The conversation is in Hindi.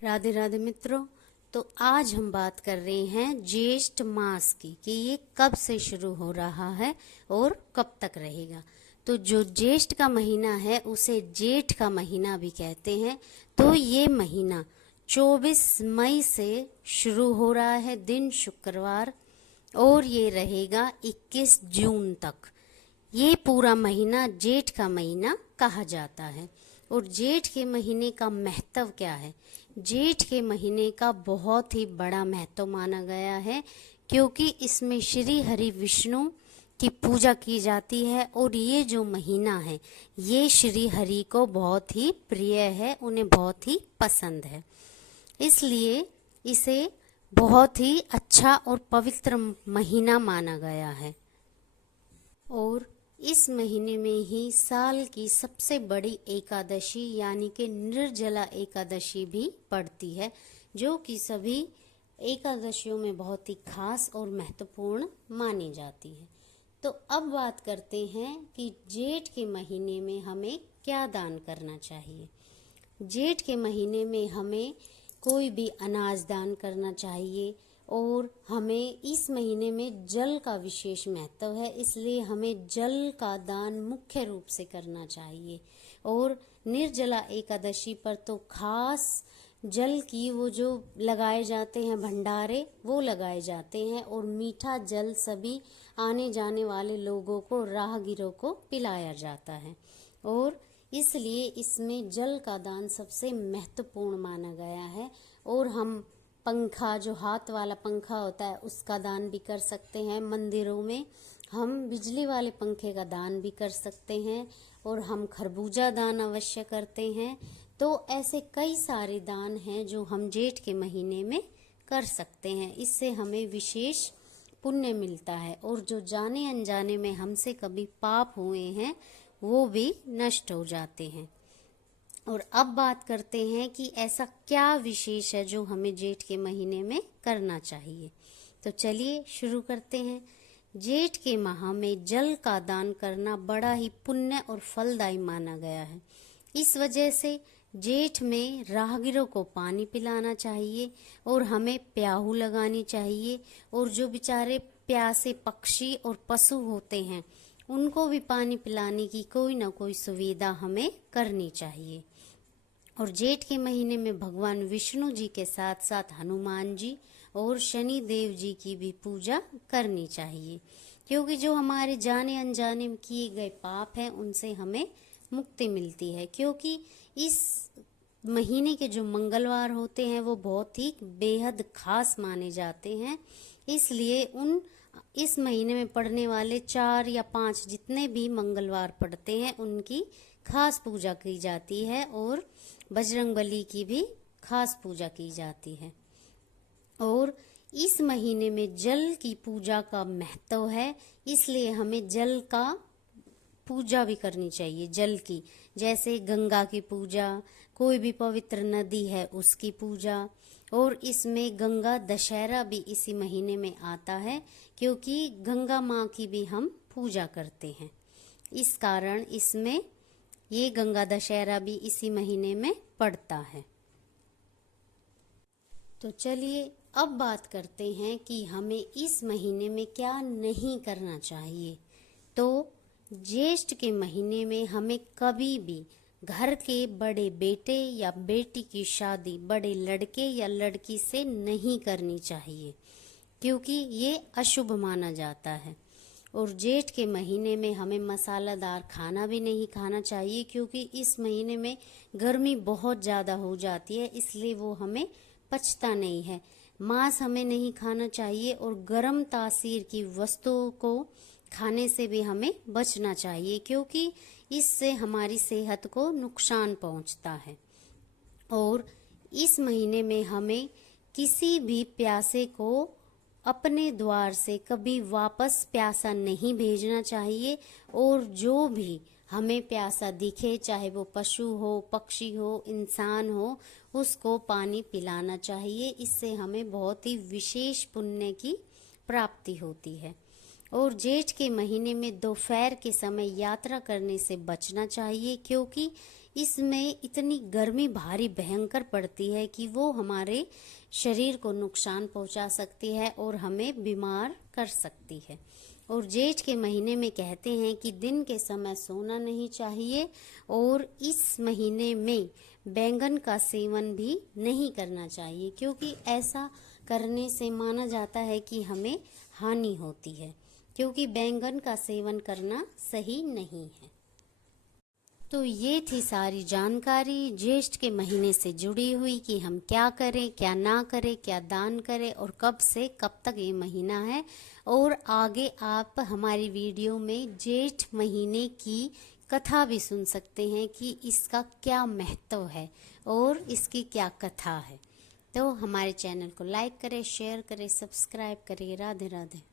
राधे राधे मित्रों। तो आज हम बात कर रहे हैं ज्येष्ठ मास की कि ये कब से शुरू हो रहा है और कब तक रहेगा। तो जो ज्येष्ठ का महीना है उसे जेठ का महीना भी कहते हैं। तो ये महीना 24 मई से शुरू हो रहा है, दिन शुक्रवार, और ये रहेगा 21 जून तक। ये पूरा महीना जेठ का महीना कहा जाता है। और जेठ के महीने का महत्व क्या है? जेठ के महीने का बहुत ही बड़ा महत्व माना गया है, क्योंकि इसमें श्री हरि विष्णु की पूजा की जाती है। और ये जो महीना है ये श्री हरि को बहुत ही प्रिय है, उन्हें बहुत ही पसंद है, इसलिए इसे बहुत ही अच्छा और पवित्र महीना माना गया है। और इस महीने में ही साल की सबसे बड़ी एकादशी यानी कि निर्जला एकादशी भी पड़ती है, जो कि सभी एकादशियों में बहुत ही खास और महत्वपूर्ण मानी जाती है। तो अब बात करते हैं कि जेठ के महीने में हमें क्या दान करना चाहिए। जेठ के महीने में हमें कोई भी अनाज दान करना चाहिए। और हमें इस महीने में जल का विशेष महत्व है, इसलिए हमें जल का दान मुख्य रूप से करना चाहिए। और निर्जला एकादशी पर तो खास जल की वो जो लगाए जाते हैं भंडारे, वो लगाए जाते हैं, और मीठा जल सभी आने जाने वाले लोगों को, राहगीरों को पिलाया जाता है। और इसलिए इसमें जल का दान सबसे महत्वपूर्ण माना गया है। और हम पंखा, जो हाथ वाला पंखा होता है, उसका दान भी कर सकते हैं। मंदिरों में हम बिजली वाले पंखे का दान भी कर सकते हैं। और हम खरबूजा दान अवश्य करते हैं। तो ऐसे कई सारे दान हैं जो हम जेठ के महीने में कर सकते हैं, इससे हमें विशेष पुण्य मिलता है। और जो जाने अनजाने में हमसे कभी पाप हुए हैं वो भी नष्ट हो जाते हैं। और अब बात करते हैं कि ऐसा क्या विशेष है जो हमें जेठ के महीने में करना चाहिए। तो चलिए शुरू करते हैं। जेठ के माह में जल का दान करना बड़ा ही पुण्य और फलदायी माना गया है। इस वजह से जेठ में राहगीरों को पानी पिलाना चाहिए और हमें प्याहू लगानी चाहिए। और जो बेचारे प्यासे पक्षी और पशु होते हैं उनको भी पानी पिलाने की कोई ना कोई सुविधा हमें करनी चाहिए। और जेठ के महीने में भगवान विष्णु जी के साथ साथ हनुमान जी और शनि देव जी की भी पूजा करनी चाहिए, क्योंकि जो हमारे जाने अनजाने में किए गए पाप हैं उनसे हमें मुक्ति मिलती है। क्योंकि इस महीने के जो मंगलवार होते हैं वो बहुत ही बेहद खास माने जाते हैं, इसलिए इस महीने में पड़ने वाले 4 या 5 जितने भी मंगलवार पड़ते हैं उनकी खास पूजा की जाती है। और बजरंगबली की भी खास पूजा की जाती है। और इस महीने में जल की पूजा का महत्व है, इसलिए हमें जल का पूजा भी करनी चाहिए। जल की, जैसे गंगा की पूजा, कोई भी पवित्र नदी है उसकी पूजा। और इसमें गंगा दशहरा भी इसी महीने में आता है, क्योंकि गंगा माँ की भी हम पूजा करते हैं। इस कारण इसमें ये गंगा दशहरा भी इसी महीने में पड़ता है। तो चलिए अब बात करते हैं कि हमें इस महीने में क्या नहीं करना चाहिए। तो ज्येष्ठ के महीने में हमें कभी भी घर के बड़े बेटे या बेटी की शादी बड़े लड़के या लड़की से नहीं करनी चाहिए, क्योंकि ये अशुभ माना जाता है। और जेठ के महीने में हमें मसालादार खाना भी नहीं खाना चाहिए, क्योंकि इस महीने में गर्मी बहुत ज़्यादा हो जाती है, इसलिए वो हमें पचता नहीं है। मांस हमें नहीं खाना चाहिए और गर्म तासीर की वस्तुओं को खाने से भी हमें बचना चाहिए, क्योंकि इससे हमारी सेहत को नुकसान पहुंचता है। और इस महीने में हमें किसी भी प्यासे को अपने द्वार से कभी वापस प्यासा नहीं भेजना चाहिए। और जो भी हमें प्यासा दिखे, चाहे वो पशु हो, पक्षी हो, इंसान हो, उसको पानी पिलाना चाहिए। इससे हमें बहुत ही विशेष पुण्य की प्राप्ति होती है। और जेठ के महीने में दोपहर के समय यात्रा करने से बचना चाहिए, क्योंकि इसमें इतनी गर्मी भारी भयंकर पड़ती है कि वो हमारे शरीर को नुकसान पहुंचा सकती है और हमें बीमार कर सकती है। और जेठ के महीने में कहते हैं कि दिन के समय सोना नहीं चाहिए और इस महीने में बैंगन का सेवन भी नहीं करना चाहिए, क्योंकि ऐसा करने से माना जाता है कि हमें हानि होती है, क्योंकि बैंगन का सेवन करना सही नहीं है। तो ये थी सारी जानकारी ज्येष्ठ के महीने से जुड़ी हुई कि हम क्या करें, क्या ना करें, क्या दान करें और कब से कब तक ये महीना है। और आगे आप हमारी वीडियो में ज्येष्ठ महीने की कथा भी सुन सकते हैं कि इसका क्या महत्व है और इसकी क्या कथा है। तो हमारे चैनल को लाइक करें, शेयर करें, सब्सक्राइब करें। राधे राधे।